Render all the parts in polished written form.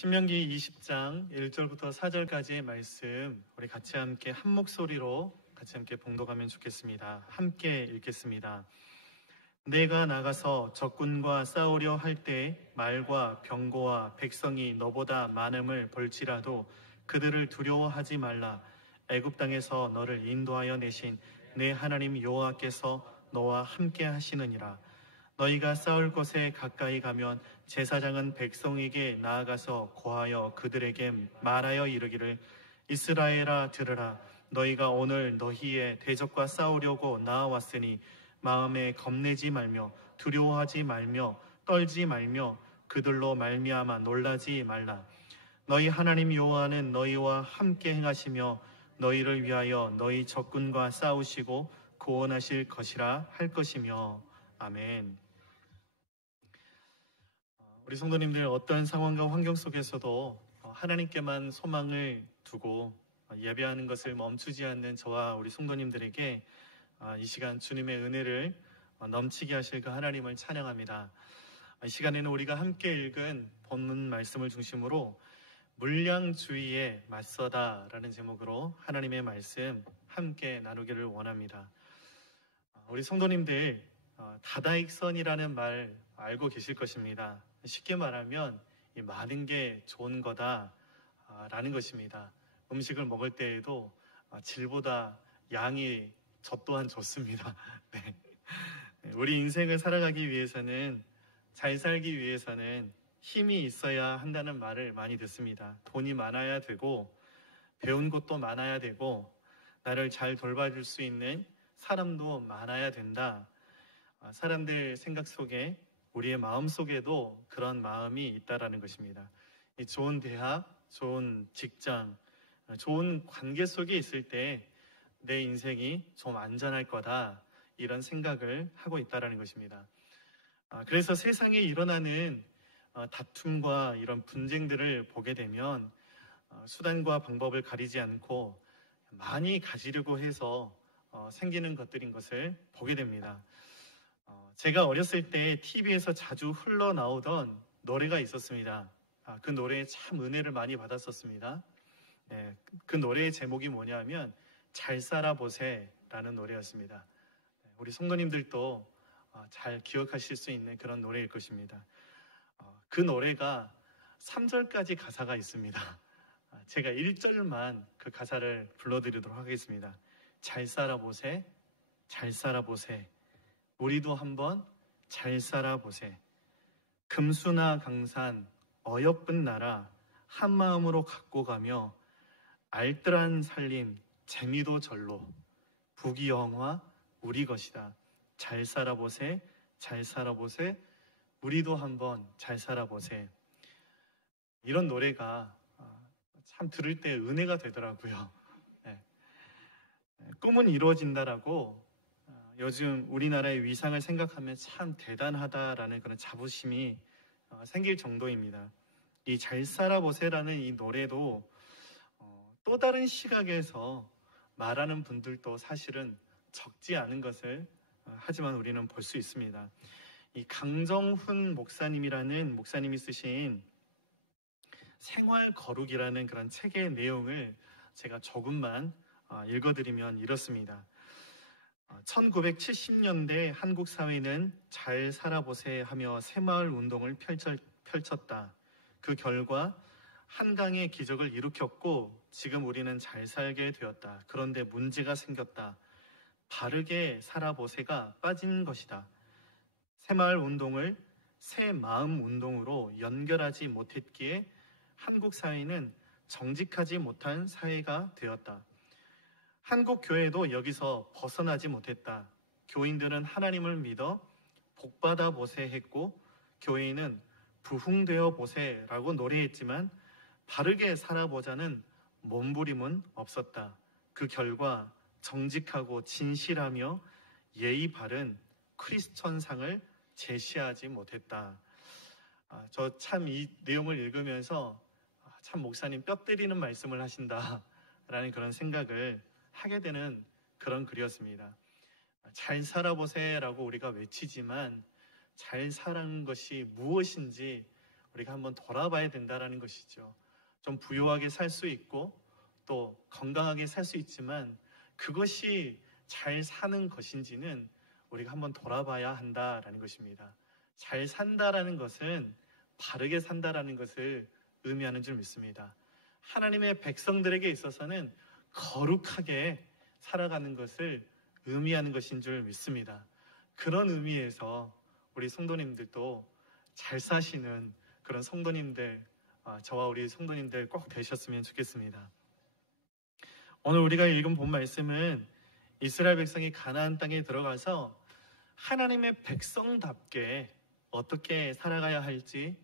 신명기 20장 1절부터 4절까지의 말씀 우리 같이 함께 한 목소리로 같이 함께 봉독하면 좋겠습니다. 함께 읽겠습니다. 내가 나가서 적군과 싸우려 할 때 말과 병거와 백성이 너보다 많음을 볼지라도 그들을 두려워하지 말라. 애굽 땅에서 너를 인도하여 내신 내 하나님 여호와께서 너와 함께 하시느니라. 너희가 싸울 곳에 가까이 가면 제사장은 백성에게 나아가서 고하여 그들에게 말하여 이르기를 이스라엘아 들으라. 너희가 오늘 너희의 대적과 싸우려고 나아왔으니 마음에 겁내지 말며 두려워하지 말며 떨지 말며 그들로 말미암아 놀라지 말라. 너희 하나님 여호와는 너희와 함께 행하시며 너희를 위하여 너희 적군과 싸우시고 구원하실 것이라 할 것이며. 아멘. 우리 성도님들 어떤 상황과 환경 속에서도 하나님께만 소망을 두고 예배하는 것을 멈추지 않는 저와 우리 성도님들에게 이 시간 주님의 은혜를 넘치게 하실 그 하나님을 찬양합니다. 이 시간에는 우리가 함께 읽은 본문 말씀을 중심으로 물량주의에 맞서다 라는 제목으로 하나님의 말씀 함께 나누기를 원합니다. 우리 성도님들 다다익선이라는 말 알고 계실 것입니다. 쉽게 말하면 이 많은 게 좋은 거다 라는 것입니다. 음식을 먹을 때에도 질보다 양이 저 또한 좋습니다. 네. 우리 인생을 살아가기 위해서는, 잘 살기 위해서는 힘이 있어야 한다는 말을 많이 듣습니다. 돈이 많아야 되고 배운 것도 많아야 되고 나를 잘 돌봐줄 수 있는 사람도 많아야 된다. 사람들 생각 속에, 우리의 마음 속에도 그런 마음이 있다라는 것입니다. 이 좋은 대학, 좋은 직장, 좋은 관계 속에 있을 때 내 인생이 좀 안전할 거다, 이런 생각을 하고 있다라는 것입니다. 그래서 세상에 일어나는 다툼과 이런 분쟁들을 보게 되면 수단과 방법을 가리지 않고 많이 가지려고 해서 생기는 것들인 것을 보게 됩니다. 제가 어렸을 때 TV에서 자주 흘러나오던 노래가 있었습니다. 그 노래에 참 은혜를 많이 받았었습니다. 네, 그 노래의 제목이 뭐냐면 잘 살아보세 라는 노래였습니다. 우리 성도님들도 잘 기억하실 수 있는 그런 노래일 것입니다. 그 노래가 3절까지 가사가 있습니다. 제가 1절만 그 가사를 불러드리도록 하겠습니다. 잘 살아보세, 잘 살아보세, 우리도 한번 잘 살아보세. 금수나 강산 어여쁜 나라 한 마음으로 갖고 가며 알뜰한 살림 재미도 절로 부귀영화 우리 것이다. 잘 살아보세, 잘 살아보세, 우리도 한번 잘 살아보세. 이런 노래가 참 들을 때 은혜가 되더라고요. 네. 꿈은 이루어진다라고 요즘 우리나라의 위상을 생각하면 참 대단하다라는 그런 자부심이 생길 정도입니다. 이 잘 살아보세라는 이 노래도 또 다른 시각에서 말하는 분들도 사실은 적지 않은 것을 하지만 우리는 볼 수 있습니다. 이 강정훈 목사님이라는 목사님이 쓰신 생활 거룩이라는 그런 책의 내용을 제가 조금만 읽어드리면 이렇습니다. 1970년대 한국 사회는 잘 살아보세 하며 새마을 운동을 펼쳤다. 그 결과 한강의 기적을 일으켰고 지금 우리는 잘 살게 되었다. 그런데 문제가 생겼다. 바르게 살아보세가 빠진 것이다. 새마을 운동을 새마음 운동으로 연결하지 못했기에 한국 사회는 정직하지 못한 사회가 되었다. 한국 교회도 여기서 벗어나지 못했다. 교인들은 하나님을 믿어 복받아 보세 했고 교인은 부흥되어 보세라고 노래했지만 바르게 살아보자는 몸부림은 없었다. 그 결과 정직하고 진실하며 예의 바른 크리스천상을 제시하지 못했다. 저 참 이 내용을 읽으면서 참 목사님 뼈 때리는 말씀을 하신다라는 그런 생각을 하게 되는 그런 글이었습니다. 잘 살아보세라고 우리가 외치지만 잘 사는 것이 무엇인지 우리가 한번 돌아봐야 된다라는 것이죠. 좀 부유하게 살 수 있고 또 건강하게 살 수 있지만 그것이 잘 사는 것인지는 우리가 한번 돌아봐야 한다라는 것입니다. 잘 산다라는 것은 바르게 산다라는 것을 의미하는 줄 믿습니다. 하나님의 백성들에게 있어서는 거룩하게 살아가는 것을 의미하는 것인 줄 믿습니다. 그런 의미에서 우리 성도님들도 잘 사시는 그런 성도님들, 저와 우리 성도님들 꼭 되셨으면 좋겠습니다. 오늘 우리가 읽은 본 말씀은 이스라엘 백성이 가나안 땅에 들어가서 하나님의 백성답게 어떻게 살아가야 할지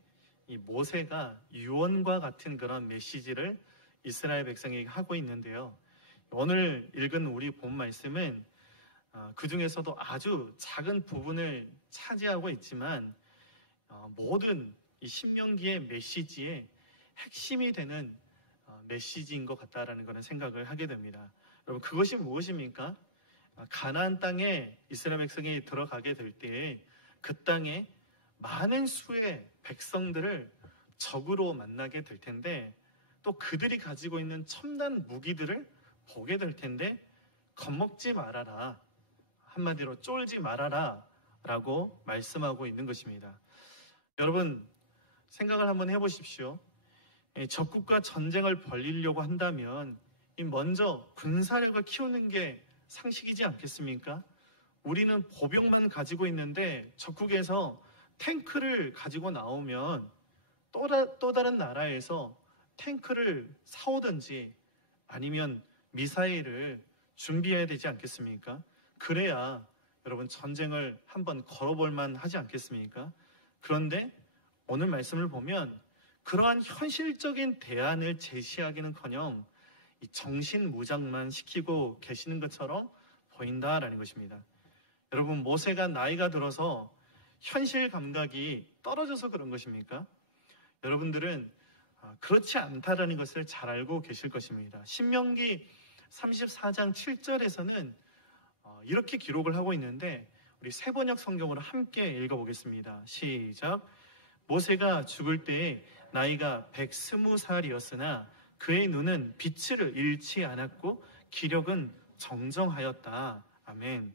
이 모세가 유언과 같은 그런 메시지를 이스라엘 백성에게 하고 있는데요. 오늘 읽은 우리 본 말씀은 그 중에서도 아주 작은 부분을 차지하고 있지만 모든 이 신명기의 메시지의 핵심이 되는 메시지인 것 같다라는 그런 생각을 하게 됩니다. 여러분, 그것이 무엇입니까? 가나안 땅에 이스라엘 백성이 들어가게 될 때 그 땅에 많은 수의 백성들을 적으로 만나게 될 텐데 또 그들이 가지고 있는 첨단 무기들을 보게 될 텐데 겁먹지 말아라, 한마디로 쫄지 말아라 라고 말씀하고 있는 것입니다. 여러분, 생각을 한번 해보십시오. 적국과 전쟁을 벌이려고 한다면 먼저 군사력을 키우는 게 상식이지 않겠습니까? 우리는 보병만 가지고 있는데 적국에서 탱크를 가지고 나오면 또 다른 나라에서 탱크를 사오든지 아니면 미사일을 준비해야 되지 않겠습니까? 그래야 여러분 전쟁을 한번 걸어볼 만 하지 않겠습니까? 그런데 오늘 말씀을 보면 그러한 현실적인 대안을 제시하기는커녕 정신무장만 시키고 계시는 것처럼 보인다라는 것입니다. 여러분, 모세가 나이가 들어서 현실 감각이 떨어져서 그런 것입니까? 여러분들은 그렇지 않다라는 것을 잘 알고 계실 것입니다. 신명기 34장 7절에서는 이렇게 기록을 하고 있는데 우리 세번역 성경으로 함께 읽어보겠습니다. 시작. 모세가 죽을 때에 나이가 120살이었으나 그의 눈은 빛을 잃지 않았고 기력은 정정하였다. 아멘.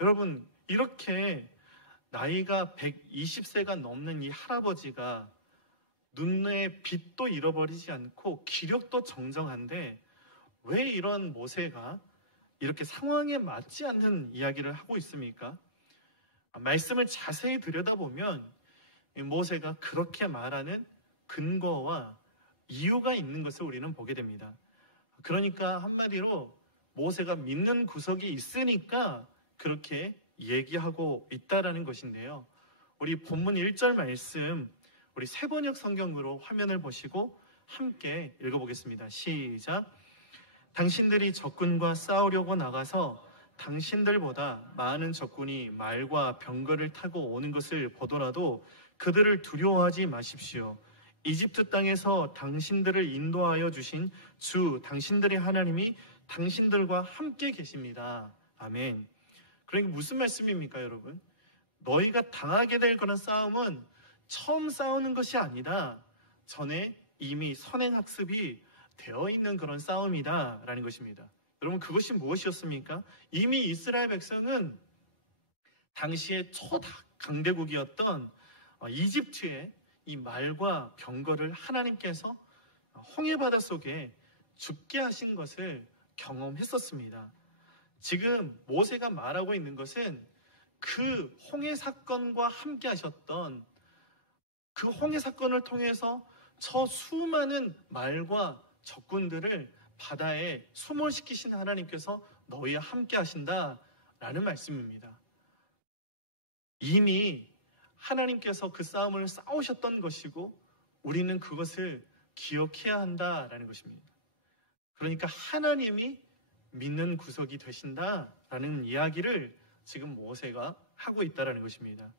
여러분, 이렇게 나이가 120세가 넘는 이 할아버지가 눈의 빛도 잃어버리지 않고 기력도 정정한데 왜 이런 모세가 이렇게 상황에 맞지 않는 이야기를 하고 있습니까? 말씀을 자세히 들여다보면 모세가 그렇게 말하는 근거와 이유가 있는 것을 우리는 보게 됩니다. 그러니까 한마디로 모세가 믿는 구석이 있으니까 그렇게 얘기하고 있다라는 것인데요. 우리 본문 1절 말씀 우리 세번역 성경으로 화면을 보시고 함께 읽어보겠습니다. 시작. 당신들이 적군과 싸우려고 나가서 당신들보다 많은 적군이 말과 병거를 타고 오는 것을 보더라도 그들을 두려워하지 마십시오. 이집트 땅에서 당신들을 인도하여 주신 주 당신들의 하나님이 당신들과 함께 계십니다. 아멘. 그러니까 무슨 말씀입니까, 여러분? 너희가 당하게 될 그런 싸움은 처음 싸우는 것이 아니다. 전에 이미 선행학습이 되어 있는 그런 싸움이다 라는 것입니다. 여러분, 그것이 무엇이었습니까? 이미 이스라엘 백성은 당시에 초강대국이었던 이집트의 이 말과 병거를 하나님께서 홍해바다 속에 죽게 하신 것을 경험했었습니다. 지금 모세가 말하고 있는 것은 그 홍해 사건과 함께 하셨던 그 홍해 사건을 통해서 저 수많은 말과 적군들을 바다에 수몰시키신 하나님께서 너희와 함께 하신다라는 말씀입니다. 이미 하나님께서 그 싸움을 싸우셨던 것이고 우리는 그것을 기억해야 한다라는 것입니다. 그러니까 하나님이 믿는 구석이 되신다라는 이야기를 지금 모세가 하고 있다라는 것입니다.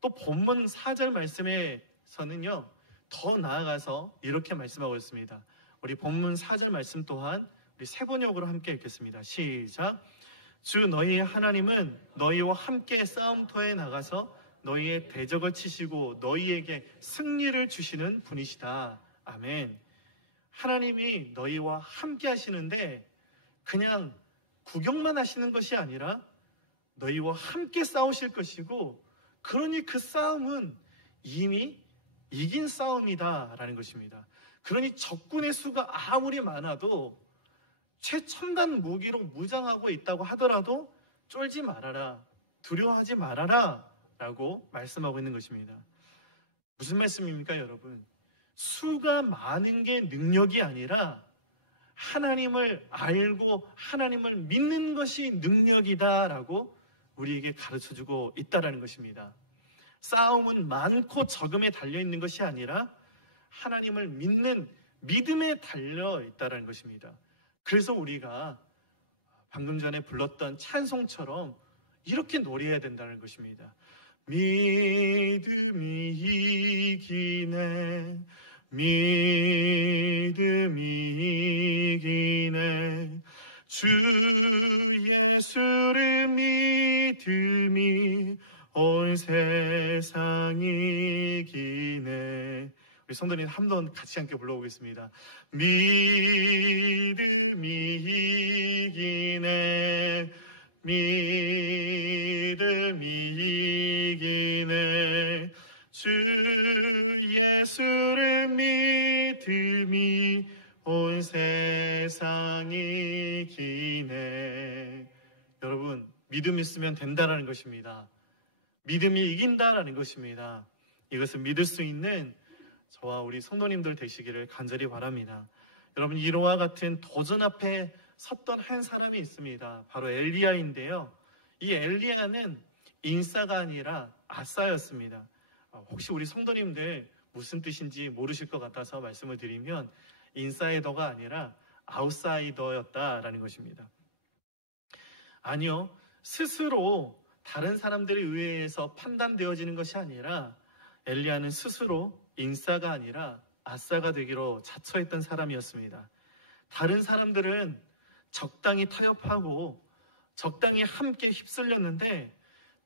또 본문 4절 말씀에서는요, 더 나아가서 이렇게 말씀하고 있습니다. 우리 본문 4절 말씀 또한 우리 세번역으로 함께 읽겠습니다. 시작. 주 너희의 하나님은 너희와 함께 싸움터에 나가서 너희의 대적을 치시고 너희에게 승리를 주시는 분이시다. 아멘. 하나님이 너희와 함께 하시는데 그냥 구경만 하시는 것이 아니라 너희와 함께 싸우실 것이고, 그러니 그 싸움은 이미 이긴 싸움이다라는 것입니다. 그러니 적군의 수가 아무리 많아도 최첨단 무기로 무장하고 있다고 하더라도 쫄지 말아라, 두려워하지 말아라 라고 말씀하고 있는 것입니다. 무슨 말씀입니까, 여러분? 수가 많은 게 능력이 아니라 하나님을 알고 하나님을 믿는 것이 능력이다라고 우리에게 가르쳐주고 있다라는 것입니다. 싸움은 많고 적음에 달려있는 것이 아니라 하나님을 믿는 믿음에 달려있다라는 것입니다. 그래서 우리가 방금 전에 불렀던 찬송처럼 이렇게 노래해야 된다는 것입니다. 믿음이 이기네, 믿음이 이기네, 주 예수를 믿음이 온 세상이 이기네. 우리 성도님 한 번 같이 함께 불러보겠습니다. 믿음이 이기네, 믿음이 이기네, 주 예수를 믿음이 온 세상이 이기네. 여러분, 믿음 있으면 된다라는 것입니다. 믿음이 이긴다라는 것입니다. 이것을 믿을 수 있는 저와 우리 성도님들 되시기를 간절히 바랍니다. 여러분, 이와 같은 도전 앞에 섰던 한 사람이 있습니다. 바로 엘리야인데요. 이 엘리야는 인싸가 아니라 아싸였습니다. 혹시 우리 성도님들 무슨 뜻인지 모르실 것 같아서 말씀을 드리면, 인사이더가 아니라 아웃사이더였다라는 것입니다. 아니요, 스스로 다른 사람들에 의해서 판단되어지는 것이 아니라 엘리야는 스스로 인싸가 아니라 아싸가 되기로 자처했던 사람이었습니다. 다른 사람들은 적당히 타협하고 적당히 함께 휩쓸렸는데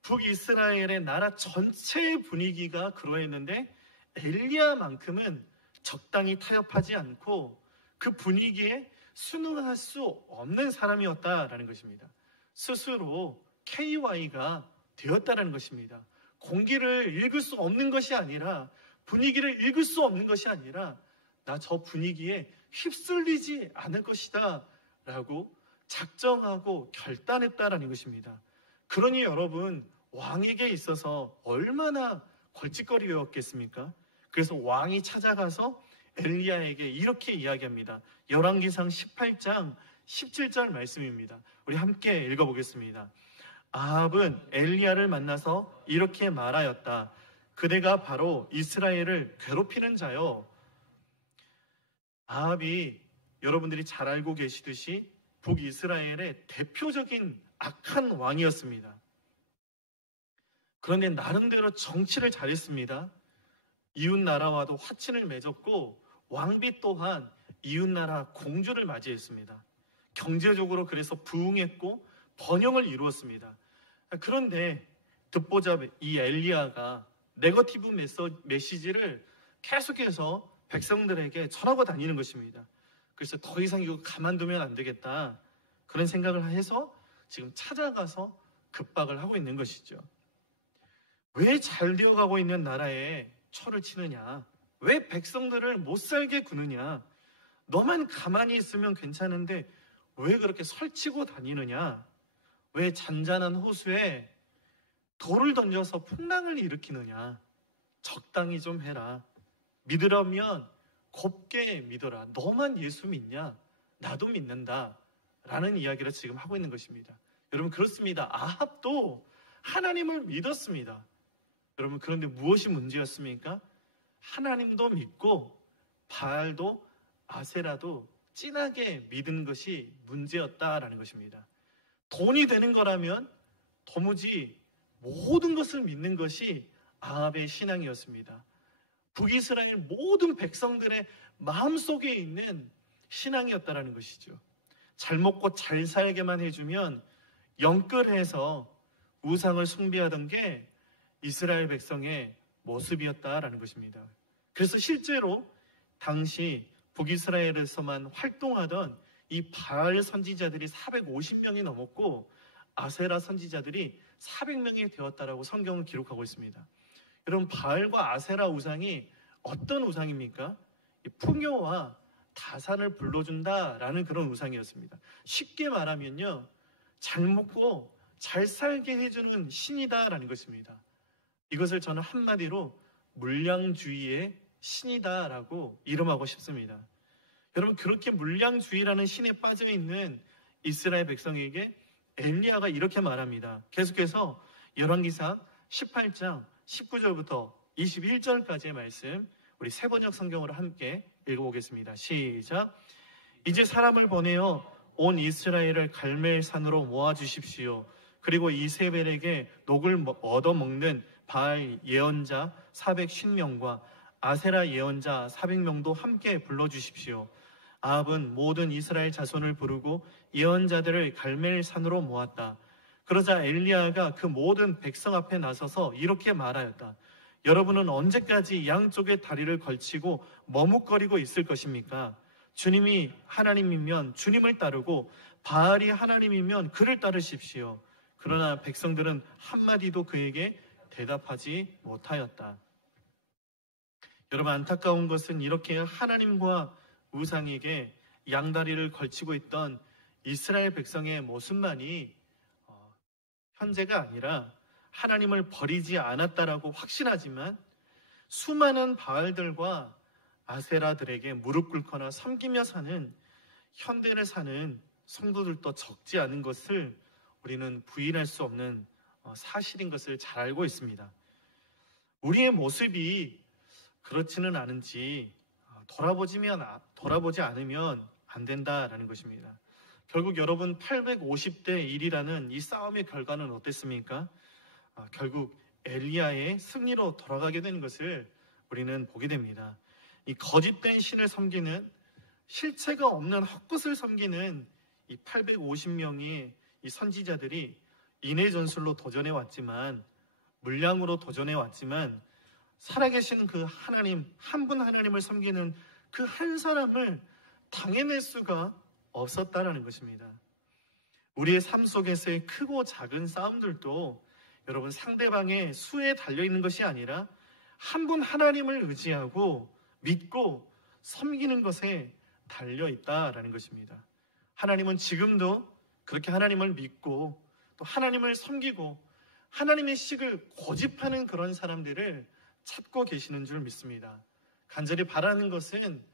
북이스라엘의 나라 전체의 분위기가 그러했는데 엘리야만큼은 적당히 타협하지 않고 그 분위기에 순응할 수 없는 사람이었다라는 것입니다. 스스로 KY가 되었다는 것입니다. 공기를 읽을 수 없는 것이 아니라, 분위기를 읽을 수 없는 것이 아니라 나 저 분위기에 휩쓸리지 않을 것이다 라고 작정하고 결단했다라는 것입니다. 그러니 여러분, 왕에게 있어서 얼마나 걸칫거리였겠습니까? 그래서 왕이 찾아가서 엘리야에게 이렇게 이야기합니다. 열왕기상 18장 17절 말씀입니다. 우리 함께 읽어보겠습니다. 아합은 엘리야를 만나서 이렇게 말하였다. 그대가 바로 이스라엘을 괴롭히는 자요. 아합이 여러분들이 잘 알고 계시듯이 북이스라엘의 대표적인 악한 왕이었습니다. 그런데 나름대로 정치를 잘했습니다. 이웃나라와도 화친을 맺었고 왕비 또한 이웃나라 공주를 맞이했습니다. 경제적으로 그래서 부흥했고 번영을 이루었습니다. 그런데 듣보잡 이 엘리야가 네거티브 메시지를 계속해서 백성들에게 전하고 다니는 것입니다. 그래서 더 이상 이거 가만두면 안 되겠다, 그런 생각을 해서 지금 찾아가서 급박을 하고 있는 것이죠. 왜 잘 되어가고 있는 나라에 초를 치느냐? 왜 백성들을 못 살게 구느냐? 너만 가만히 있으면 괜찮은데 왜 그렇게 설치고 다니느냐? 왜 잔잔한 호수에 돌을 던져서 풍랑을 일으키느냐? 적당히 좀 해라. 믿으려면 곱게 믿어라. 너만 예수 믿냐? 나도 믿는다 라는 이야기를 지금 하고 있는 것입니다. 여러분, 그렇습니다. 아합도 하나님을 믿었습니다. 여러분, 그런데 무엇이 문제였습니까? 하나님도 믿고 바알도 아세라도 진하게 믿은 것이 문제였다라는 것입니다. 돈이 되는 거라면 도무지 모든 것을 믿는 것이 아합의 신앙이었습니다. 북이스라엘 모든 백성들의 마음속에 있는 신앙이었다라는 것이죠. 잘 먹고 잘 살게만 해주면 영끌해서 우상을 숭배하던 게 이스라엘 백성의 모습이었다라는 것입니다. 그래서 실제로 당시 북이스라엘에서만 활동하던 이 바알 선지자들이 450명이 넘었고 아세라 선지자들이 400명이 되었다라고 성경은 기록하고 있습니다. 여러분, 바알과 아세라 우상이 어떤 우상입니까? 풍요와 다산을 불러준다라는 그런 우상이었습니다. 쉽게 말하면요, 잘 먹고 잘 살게 해주는 신이다라는 것입니다. 이것을 저는 한마디로 물량주의의 신이다라고 이름하고 싶습니다. 여러분, 그렇게 물량주의라는 신에 빠져 있는 이스라엘 백성에게 엘리야가 이렇게 말합니다. 계속해서 열왕기상 18장 19절부터 21절까지의 말씀, 우리 세번역 성경으로 함께 읽어보겠습니다. 시작. 이제 사람을 보내어 온 이스라엘을 갈멜산으로 모아주십시오. 그리고 이세벨에게 녹을 얻어먹는 바알 예언자 450명과 아세라 예언자 400명도 함께 불러주십시오. 아합은 모든 이스라엘 자손을 부르고 예언자들을 갈멜산으로 모았다. 그러자 엘리야가 그 모든 백성 앞에 나서서 이렇게 말하였다. 여러분은 언제까지 양쪽에 다리를 걸치고 머뭇거리고 있을 것입니까? 주님이 하나님이면 주님을 따르고 바알이 하나님이면 그를 따르십시오. 그러나 백성들은 한마디도 그에게 대답하지 못하였다. 여러분, 안타까운 것은 이렇게 하나님과 우상에게 양다리를 걸치고 있던 이스라엘 백성의 모습만이 현재가 아니라 하나님을 버리지 않았다라고 확신하지만 수많은 바알들과 아세라들에게 무릎 꿇거나 섬기며 사는 현대를 사는 성도들도 적지 않은 것을 우리는 부인할 수 없는 사실인 것을 잘 알고 있습니다. 우리의 모습이 그렇지는 않은지 돌아보지 않으면 안 된다라는 것입니다. 결국 여러분 850대 1이라는 이 싸움의 결과는 어땠습니까? 결국 엘리야의 승리로 돌아가게 되는 것을 우리는 보게 됩니다. 이 거짓된 신을 섬기는, 실체가 없는 헛것을 섬기는 이 850명의 이 선지자들이 인해 전술로 도전해 왔지만, 물량으로 도전해 왔지만, 살아계신 그 하나님, 한 분 하나님을 섬기는 그 한 사람을 당해낼 수가 없었다라는 것입니다. 우리의 삶 속에서의 크고 작은 싸움들도 여러분, 상대방의 수에 달려있는 것이 아니라 한 분 하나님을 의지하고 믿고 섬기는 것에 달려있다라는 것입니다. 하나님은 지금도 그렇게 하나님을 믿고 또 하나님을 섬기고 하나님의 식을 고집하는 그런 사람들을 찾고 계시는 줄 믿습니다. 간절히 바라는 것은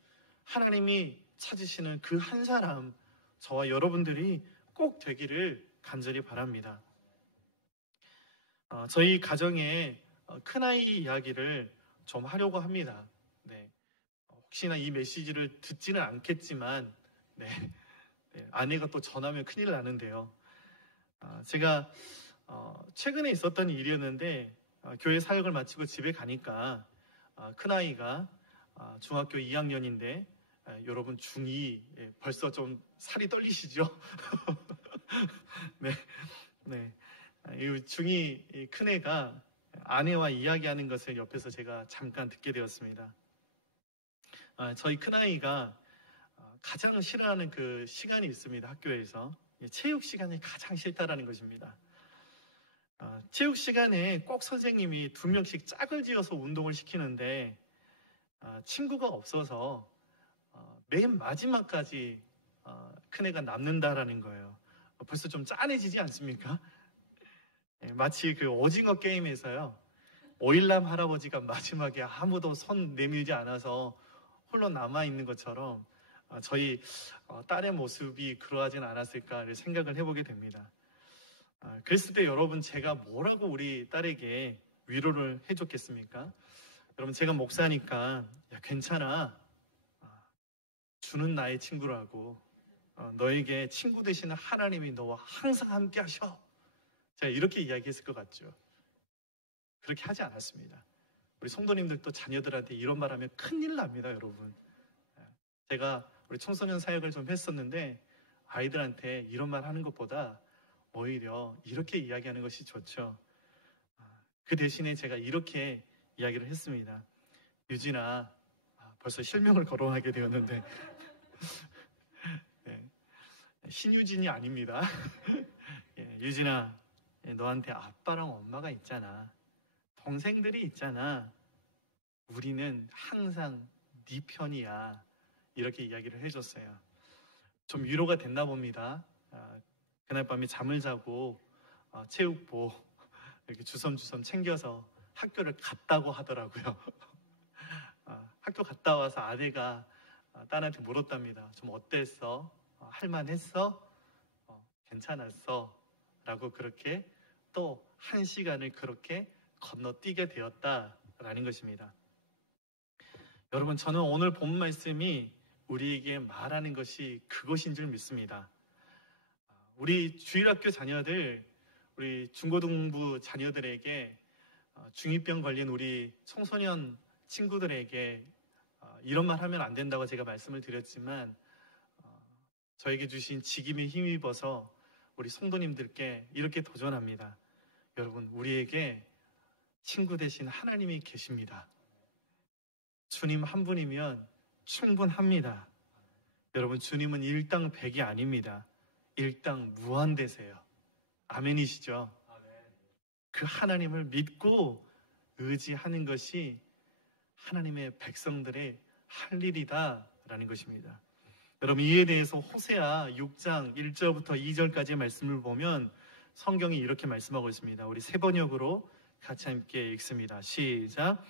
하나님이 찾으시는 그 한 사람, 저와 여러분들이 꼭 되기를 간절히 바랍니다. 저희 가정에 큰아이 이야기를 좀 하려고 합니다. 네. 혹시나 이 메시지를 듣지는 않겠지만, 아내가 또 전하면 큰일 나는데요. 제가 최근에 있었던 일이었는데, 교회 사역을 마치고 집에 가니까 큰아이가 중학교 2학년인데, 여러분 중2, 벌써 좀 살이 떨리시죠? 네. 이 중2 큰애가 아내와 이야기하는 것을 옆에서 제가 잠깐 듣게 되었습니다. 저희 큰아이가 가장 싫어하는 그 시간이 있습니다. 학교에서 체육 시간이 가장 싫다라는 것입니다. 체육 시간에 꼭 선생님이 2명씩 짝을 지어서 운동을 시키는데 친구가 없어서 맨 마지막까지 큰애가 남는다라는 거예요. 벌써 좀 짠해지지 않습니까? 마치 그 오징어 게임에서요, 오일남 할아버지가 마지막에 아무도 손 내밀지 않아서 홀로 남아있는 것처럼 저희 딸의 모습이 그러하진 않았을까를 생각을 해보게 됩니다. 그랬을 때 여러분, 제가 뭐라고 우리 딸에게 위로를 해줬겠습니까? 여러분, 제가 목사니까 야, 괜찮아, 주는 나의 친구라고, 너에게 친구 되시는 하나님이 너와 항상 함께 하셔, 제가 이렇게 이야기했을 것 같죠. 그렇게 하지 않았습니다. 우리 성도님들도 자녀들한테 이런 말 하면 큰일 납니다, 여러분. 제가 우리 청소년 사역을 좀 했었는데 아이들한테 이런 말 하는 것보다 오히려 이렇게 이야기하는 것이 좋죠. 그 대신에 제가 이렇게 이야기를 했습니다. 유진아, 벌써 실명을 거론하게 되었는데 네, 신유진이 아닙니다. 예, 유진아, 너한테 아빠랑 엄마가 있잖아. 동생들이 있잖아. 우리는 항상 네 편이야. 이렇게 이야기를 해줬어요. 좀 위로가 됐나 봅니다. 그날 밤에 잠을 자고 체육복 이렇게 주섬주섬 챙겨서 학교를 갔다고 하더라고요. 학교 갔다 와서 아내가 딸한테 물었답니다. 좀 어땠어? 할만했어? 괜찮았어? 라고 그렇게 또 한 시간을 그렇게 건너뛰게 되었다라는 것입니다. 여러분, 저는 오늘 본 말씀이 우리에게 말하는 것이 그것인 줄 믿습니다. 우리 주일학교 자녀들, 우리 중고등부 자녀들에게 중2병 걸린 우리 청소년 친구들에게 이런 말 하면 안 된다고 제가 말씀을 드렸지만 저에게 주신 직임에 힘입어서 우리 성도님들께 이렇게 도전합니다. 여러분, 우리에게 친구 대신 하나님이 계십니다. 주님 한 분이면 충분합니다. 여러분, 주님은 일당백이 아닙니다. 일당무한대세요. 아멘이시죠? 그 하나님을 믿고 의지하는 것이 하나님의 백성들의 할 일이다라는 것입니다. 여러분, 이에 대해서 호세아 6장 1절부터 2절까지의 말씀을 보면 성경이 이렇게 말씀하고 있습니다. 우리 세 번역으로 같이 함께 읽습니다. 시작.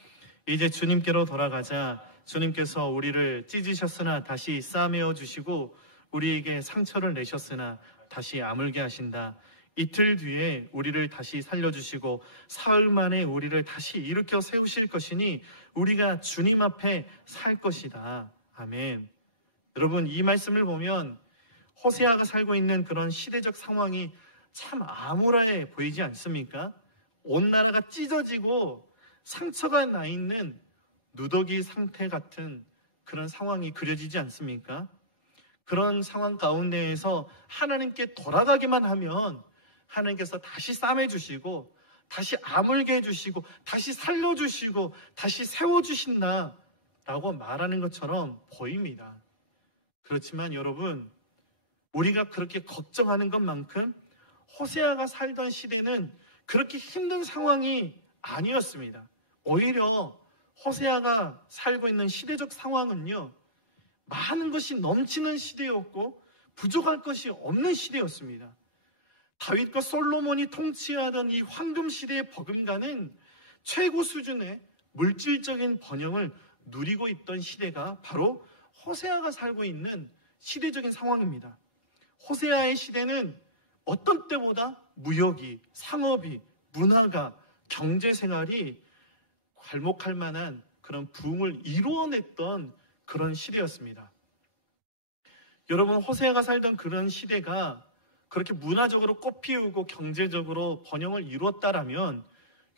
이제 주님께로 돌아가자. 주님께서 우리를 찢으셨으나 다시 싸매어 주시고 우리에게 상처를 내셨으나 다시 아물게 하신다. 이틀 뒤에 우리를 다시 살려주시고 사흘 만에 우리를 다시 일으켜 세우실 것이니 우리가 주님 앞에 살 것이다. 아멘. 여러분, 이 말씀을 보면 호세아가 살고 있는 그런 시대적 상황이 참 암울해 보이지 않습니까? 온 나라가 찢어지고 상처가 나 있는 누더기 상태 같은 그런 상황이 그려지지 않습니까? 그런 상황 가운데에서 하나님께 돌아가기만 하면 하나님께서 다시 싸매주시고 다시 아물게 해주시고 다시 살려주시고 다시 세워주신다라고 말하는 것처럼 보입니다. 그렇지만 여러분, 우리가 그렇게 걱정하는 것만큼 호세아가 살던 시대는 그렇게 힘든 상황이 아니었습니다. 오히려 호세아가 살고 있는 시대적 상황은요, 많은 것이 넘치는 시대였고 부족할 것이 없는 시대였습니다. 다윗과 솔로몬이 통치하던 이 황금 시대의 버금가는 최고 수준의 물질적인 번영을 누리고 있던 시대가 바로 호세아가 살고 있는 시대적인 상황입니다. 호세아의 시대는 어떤 때보다 무역이, 상업이, 문화가, 경제생활이 괄목할 만한 그런 부흥을 이루어냈던 그런 시대였습니다. 여러분, 호세아가 살던 그런 시대가 그렇게 문화적으로 꽃피우고 경제적으로 번영을 이루었다라면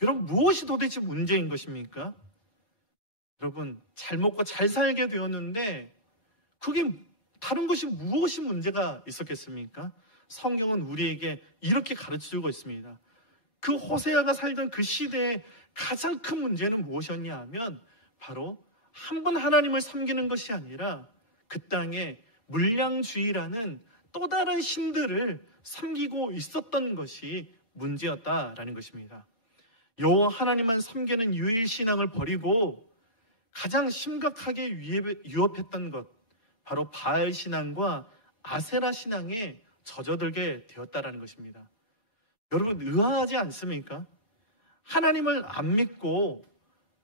여러분, 무엇이 도대체 문제인 것입니까? 여러분, 잘 먹고 잘 살게 되었는데 그게 다른 것이 무엇이 문제가 있었겠습니까? 성경은 우리에게 이렇게 가르쳐주고 있습니다. 그 호세아가 살던 그 시대의 가장 큰 문제는 무엇이었냐 하면 바로 한 분 하나님을 섬기는 것이 아니라 그 땅에 물량주의라는 또 다른 신들을 섬기고 있었던 것이 문제였다라는 것입니다. 여호와 하나님만 섬기는 유일 신앙을 버리고 가장 심각하게 위협했던 것, 바로 바알 신앙과 아세라 신앙에 젖어들게 되었다라는 것입니다. 여러분, 의아하지 않습니까? 하나님을 안 믿고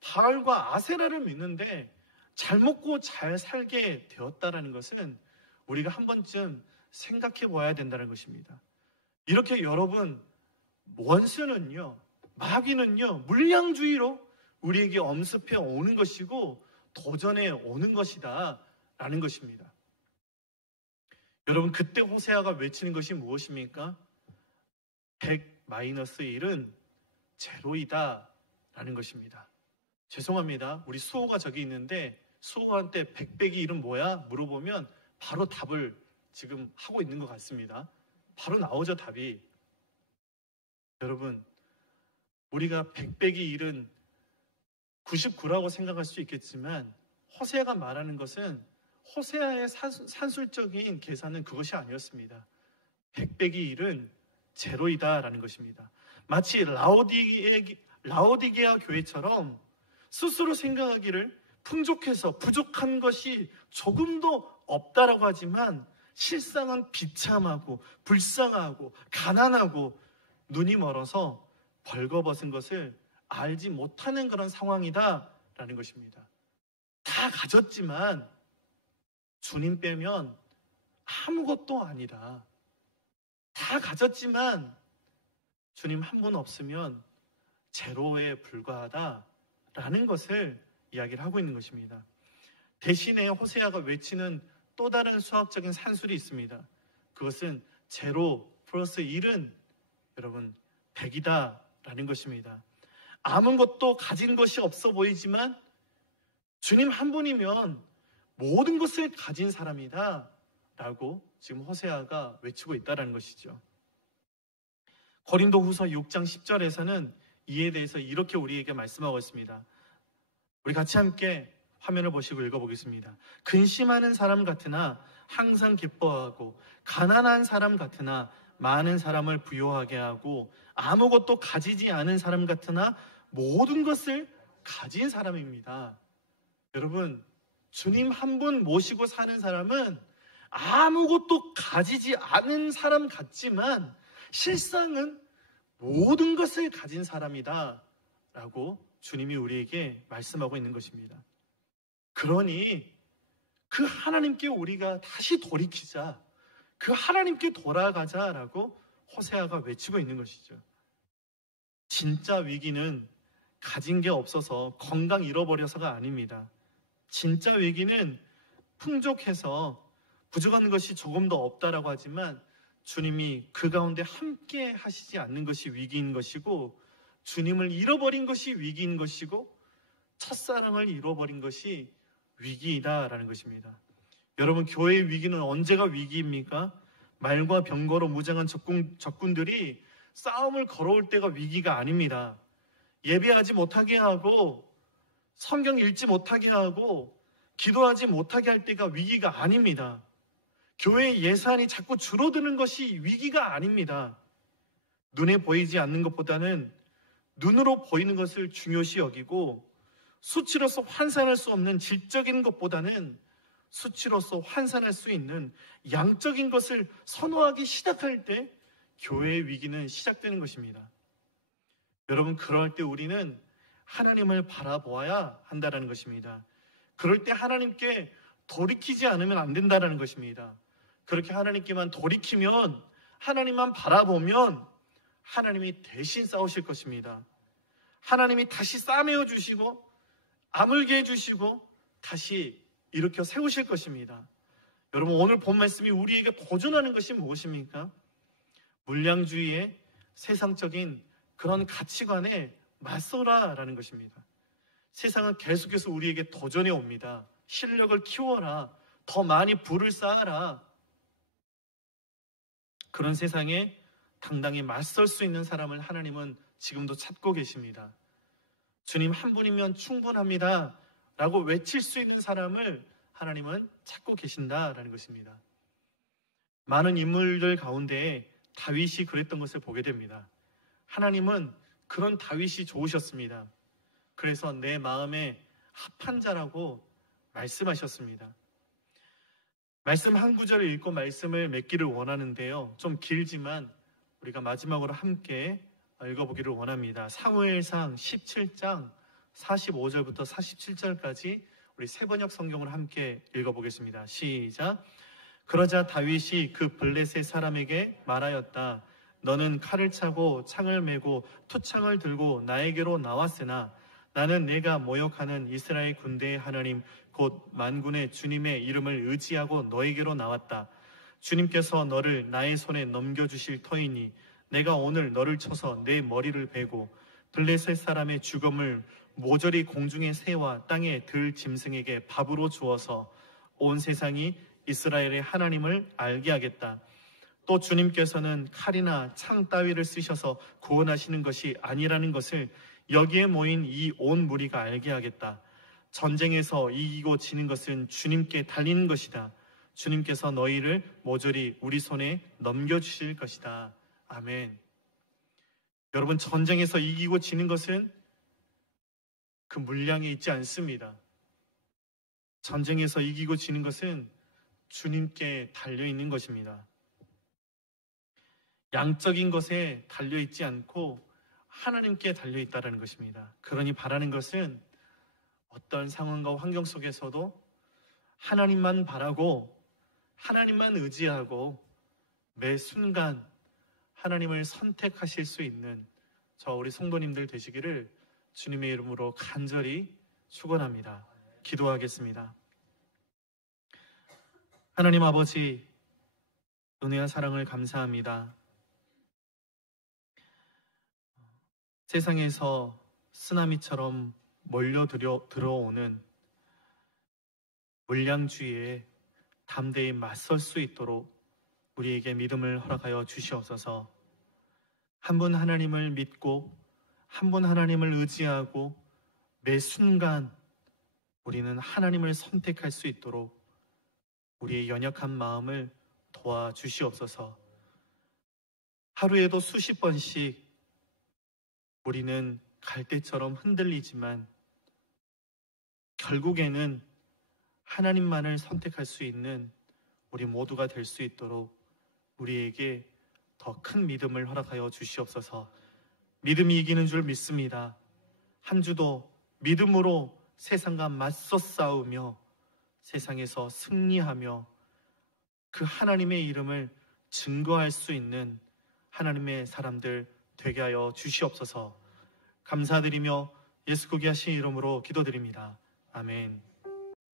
바알과 아세라를 믿는데 잘 먹고 잘 살게 되었다라는 것은 우리가 한 번쯤 생각해 봐야 된다는 것입니다. 이렇게 여러분, 원수는요, 마귀는요, 물량주의로 우리에게 엄습해 오는 것이고 도전해 오는 것이다 라는 것입니다. 여러분, 그때 호세아가 외치는 것이 무엇입니까? 100-1은 제로이다 라는 것입니다. 죄송합니다. 우리 수호가 저기 있는데 수호한테 100 빼기 1은 뭐야? 물어보면 바로 답을 지금 하고 있는 것 같습니다. 바로 나오죠, 답이. 여러분, 우리가 100배기 일은 99라고 생각할 수 있겠지만 호세아가 말하는 것은 호세아의 산술적인 계산은 그것이 아니었습니다. 100배기 1은 제로이다라는 것입니다. 마치 라오디게아 교회처럼 스스로 생각하기를 풍족해서 부족한 것이 조금도 없다라고 하지만 실상은 비참하고 불쌍하고 가난하고 눈이 멀어서 벌거벗은 것을 알지 못하는 그런 상황이다라는 것입니다. 다 가졌지만 주님 빼면 아무것도 아니다. 다 가졌지만 주님 한 분 없으면 제로에 불과하다라는 것을 이야기를 하고 있는 것입니다. 대신에 호세아가 외치는 또 다른 수학적인 산술이 있습니다. 그것은 제로 플러스 1은 여러분 100이다라는 것입니다. 아무것도 가진 것이 없어 보이지만 주님 한 분이면 모든 것을 가진 사람이다 라고 지금 호세아가 외치고 있다는 것이죠. 고린도후서 6장 10절에서는 이에 대해서 이렇게 우리에게 말씀하고 있습니다. 우리 같이 함께 화면을 보시고 읽어보겠습니다. 근심하는 사람 같으나 항상 기뻐하고 가난한 사람 같으나 많은 사람을 부요하게 하고 아무것도 가지지 않은 사람 같으나 모든 것을 가진 사람입니다. 여러분, 주님 한 분 모시고 사는 사람은 아무것도 가지지 않은 사람 같지만 실상은 모든 것을 가진 사람이다 라고 주님이 우리에게 말씀하고 있는 것입니다. 그러니 그 하나님께 우리가 다시 돌이키자, 그 하나님께 돌아가자라고 호세아가 외치고 있는 것이죠. 진짜 위기는 가진 게 없어서 건강 잃어버려서가 아닙니다. 진짜 위기는 풍족해서 부족한 것이 조금 더 없다라고 하지만 주님이 그 가운데 함께 하시지 않는 것이 위기인 것이고, 주님을 잃어버린 것이 위기인 것이고, 첫사랑을 잃어버린 것이 위기이다라는 것입니다. 여러분, 교회의 위기는 언제가 위기입니까? 말과 병거로 무장한 적군들이 싸움을 걸어올 때가 위기가 아닙니다. 예배하지 못하게 하고 성경 읽지 못하게 하고 기도하지 못하게 할 때가 위기가 아닙니다. 교회의 예산이 자꾸 줄어드는 것이 위기가 아닙니다. 눈에 보이지 않는 것보다는 눈으로 보이는 것을 중요시 여기고, 수치로서 환산할 수 없는 질적인 것보다는 수치로서 환산할 수 있는 양적인 것을 선호하기 시작할 때 교회의 위기는 시작되는 것입니다. 여러분, 그럴 때 우리는 하나님을 바라보아야 한다는 것입니다. 그럴 때 하나님께 돌이키지 않으면 안 된다는 것입니다. 그렇게 하나님께만 돌이키면, 하나님만 바라보면 하나님이 대신 싸우실 것입니다. 하나님이 다시 싸매어 주시고 아물게 해주시고 다시 일으켜 세우실 것입니다. 여러분, 오늘 본 말씀이 우리에게 도전하는 것이 무엇입니까? 물량주의의 세상적인 그런 가치관에 맞서라라는 것입니다. 세상은 계속해서 우리에게 도전해 옵니다. 실력을 키워라, 더 많이 부를 쌓아라. 그런 세상에 당당히 맞설 수 있는 사람을 하나님은 지금도 찾고 계십니다. 주님 한 분이면 충분합니다 라고 외칠 수 있는 사람을 하나님은 찾고 계신다라는 것입니다. 많은 인물들 가운데 다윗이 그랬던 것을 보게 됩니다. 하나님은 그런 다윗이 좋으셨습니다. 그래서 내 마음에 합한 자라고 말씀하셨습니다. 말씀 한 구절을 읽고 말씀을 맺기를 원하는데요, 좀 길지만 우리가 마지막으로 함께 읽어보기를 원합니다. 사무엘상 17장 45절부터 47절까지 우리 세번역 성경을 함께 읽어보겠습니다. 시작. 그러자 다윗이 그 블레셋 사람에게 말하였다. 너는 칼을 차고 창을 메고 투창을 들고 나에게로 나왔으나 나는 내가 모욕하는 이스라엘 군대의 하나님 곧 만군의 주님의 이름을 의지하고 너에게로 나왔다. 주님께서 너를 나의 손에 넘겨주실 터이니 내가 오늘 너를 쳐서 내 머리를 베고 블레셋 사람의 죽음을 모조리 공중의 새와 땅의 들 짐승에게 밥으로 주어서 온 세상이 이스라엘의 하나님을 알게 하겠다. 또 주님께서는 칼이나 창 따위를 쓰셔서 구원하시는 것이 아니라는 것을 여기에 모인 이 온 무리가 알게 하겠다. 전쟁에서 이기고 지는 것은 주님께 달리는 것이다. 주님께서 너희를 모조리 우리 손에 넘겨주실 것이다. 아멘. 여러분, 전쟁에서 이기고 지는 것은 그 물량에 있지 않습니다. 전쟁에서 이기고 지는 것은 주님께 달려있는 것입니다. 양적인 것에 달려있지 않고 하나님께 달려있다는 것입니다. 그러니 바라는 것은 어떤 상황과 환경 속에서도 하나님만 바라고 하나님만 의지하고 매 순간 하나님을 선택하실 수 있는 저 우리 성도님들 되시기를 주님의 이름으로 간절히 축원합니다. 기도하겠습니다. 하나님 아버지, 은혜와 사랑을 감사합니다. 세상에서 쓰나미처럼 몰려 들어오는 물량주의에 담대히 맞설 수 있도록 우리에게 믿음을 허락하여 주시옵소서. 한 분 하나님을 믿고 한 분 하나님을 의지하고 매 순간 우리는 하나님을 선택할 수 있도록 우리의 연약한 마음을 도와주시옵소서. 하루에도 수십 번씩 우리는 갈대처럼 흔들리지만 결국에는 하나님만을 선택할 수 있는 우리 모두가 될 수 있도록 우리에게 더 큰 믿음을 허락하여 주시옵소서. 믿음이 이기는 줄 믿습니다. 한 주도 믿음으로 세상과 맞서 싸우며 세상에서 승리하며 그 하나님의 이름을 증거할 수 있는 하나님의 사람들 되게 하여 주시옵소서. 감사드리며 예수 그리스도의 이름으로 기도드립니다. 아멘.